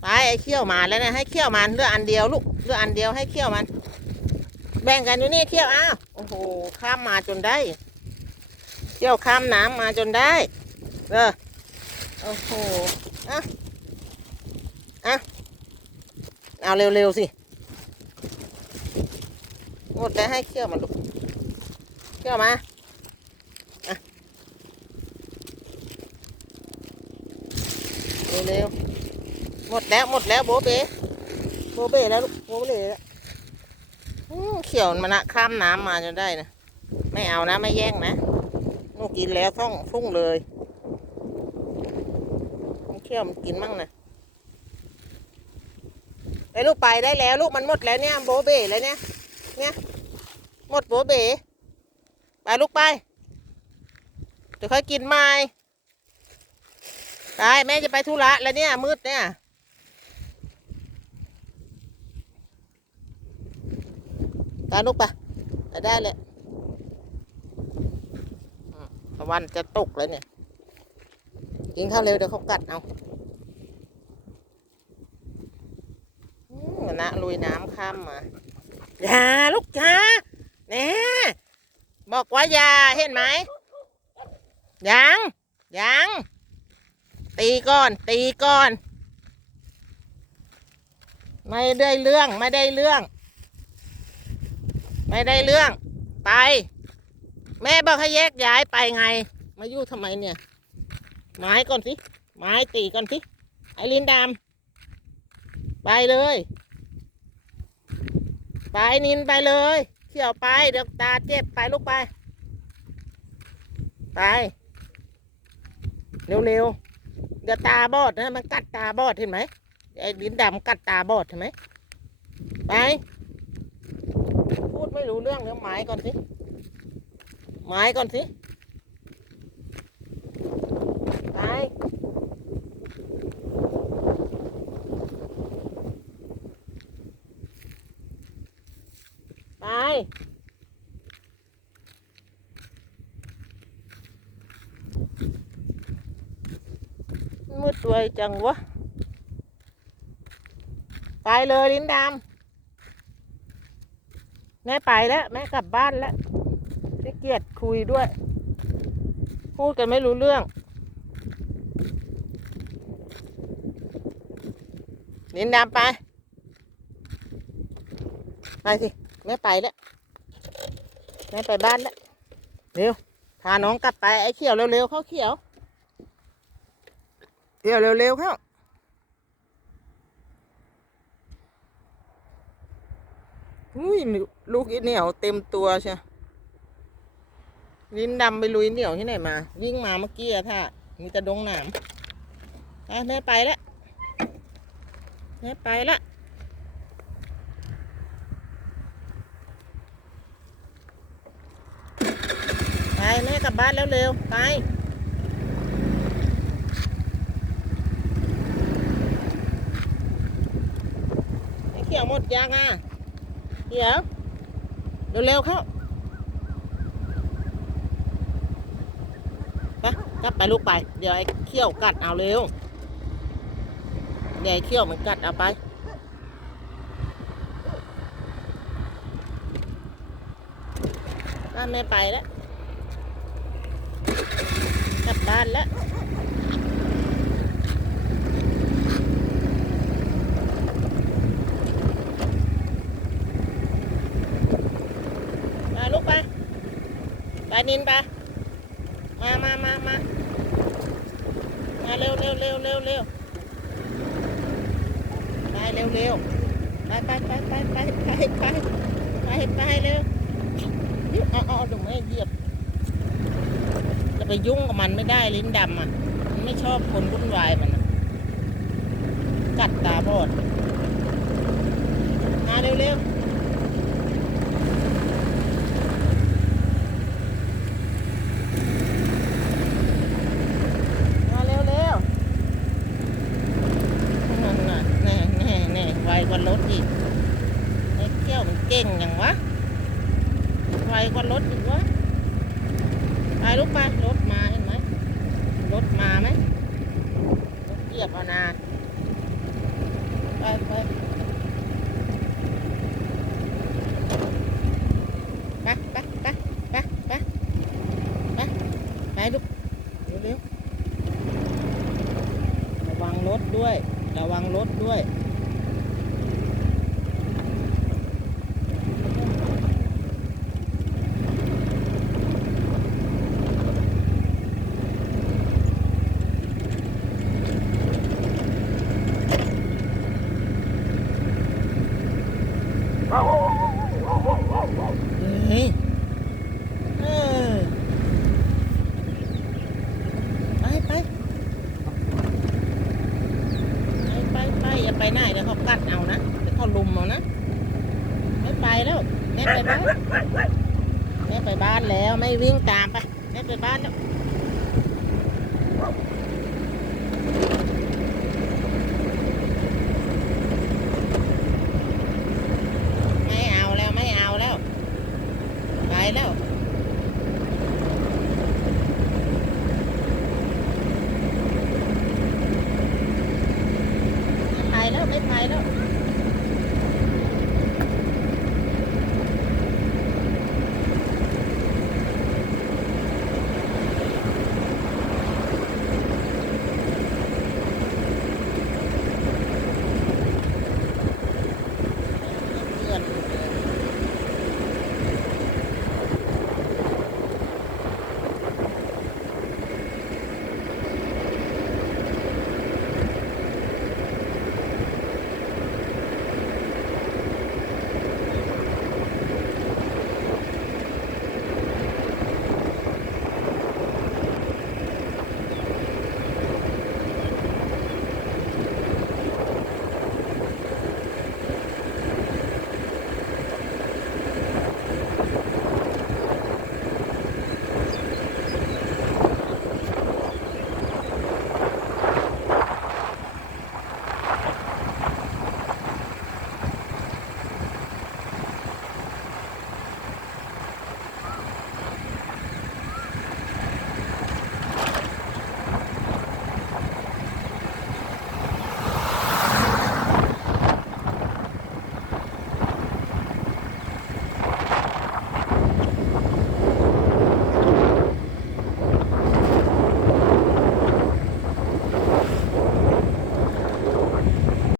ไปไอ้เขี้ยวมาแล้วนะให้เขี้ยวมันเลือกอันเดียวลูกเลือกอันเดียวให้เขี้ยวมัน แบ่งกันอยู่นี่เขี้ยวอ้าวโอ้โหข้ามมาจนได้เขี้ยวข้ามน้ำมาจนได้เออโอ้โหอะอะเอาเร็วๆสิหมดแล้วให้เขี้ยวมันลูกเขี้ยวมาอะ เร็วๆหมดแล้วหมดแล้วโบเบโบเบแล้วลูกโบเบแล้วเขียวมันนะข้ามน้ำมาจนได้นะไม่เอานะไม่แย่งนะนูกกินแล้วต้องฟุ้งเลยมันเขี้ยวมันกินมั่งนะไปลูกไปได้แล้วลูกมันหมดแล้วเนี่ยโบเบแล้วเนี่ยเนี่ยหมดโบเบไปลูกไปเดี๋ยวค่อยกินใหม่ ไปแม่จะไปธุระแล้วเนี่ยมืดเนี่ยตาลูกปะไปได้เลยตะวันจะตกแล้วเนี่ยกินข้าวเร็วเดี๋ยวเขากัดเอาอืมนะลุยน้ำข้ามมาอย่าลูกอย่าแน่บอกว่าอย่าเห็นไหมยังยัง ตีก่อน ตีก่อน ไม่ได้เรื่อง ไม่ได้เรื่อง ไม่ได้เรื่อง ไป แม่บอกให้แยกย้ายไปไง มาอยู่ทำไมเนี่ยไม้ก่อนสิไม้ตีก่อนสิไอ้ลินดำไปเลย ไปนินไปเลยเขี่ยวไปเดี๋ยวตาเจ็บไปลูกไป ไป เร็วๆ เดี๋ยวตาบอดนะมันกัดตาบอดเห็นไหมไอ้ลินดำกัดตาบอดเห็นไหมไป พูดไม่รู้เรื่องเนื้อไม้ก่อนสิไม้ก่อนสิ ไป ไป มืดไวจังวะ ไปเลยลิ้นดำแม่ไปแล้ว แม่กลับบ้านแล้วขี้เกียจคุยด้วย พูดกันไม่รู้เรื่องนินดำไป ไปสิ แม่ไปแล้ว แม่ไปบ้านแล้ว เร็ว พาน้องกลับไปไอ้เขียวเร็วๆเข้าเขียว เขียวเร็วๆเข้าอุ้ยลูกอีเหนียวเต็มตัวใช่ลิ้นดำไปลุยเหนียวที่ไหนมา วิ่งมาเมื่อกี้อะท่ามีแต่ดงหนามอะแม่ไปแล้วแม่ไปละไปแม่กลับบ้านแล้วเร็วไปไอ้เขียวหมดยังอะเดี๋ยวเร็วๆเข้าไปกลับไปลูกไป เดี๋ยวไอ้เขี้ยวกัดเอาเร็วเดี๋ยวไอ้เขี้ยวมันกัดเอาไปบ้านแม่ไปแล้วกลับบ้านแล้ว มาลูกไป ไปนินไปมามามามามาเร็วเร็วเร็วเร็วเร็วไปเร็วเร็วไปไปไปไปไปไปไปไปไปเร็วยิ้วเอาเอาดูไม่เหยียบจะไปยุ่งกับมันไม่ได้ลิ้นดำอะมันไม่ชอบคนวุ่นวายมันกัดตาบอดมาเร็วเร็ว วกวันรถอีกวะไปลุกไปรถมาเห็นไหมรถมาไหมรถเกียบเอานาไปไป ไปแล้วแม่ไปบ้านแม่ไปบ้านแล้วไม่วิ่งตามไปแม่ไปบ้านแล้ว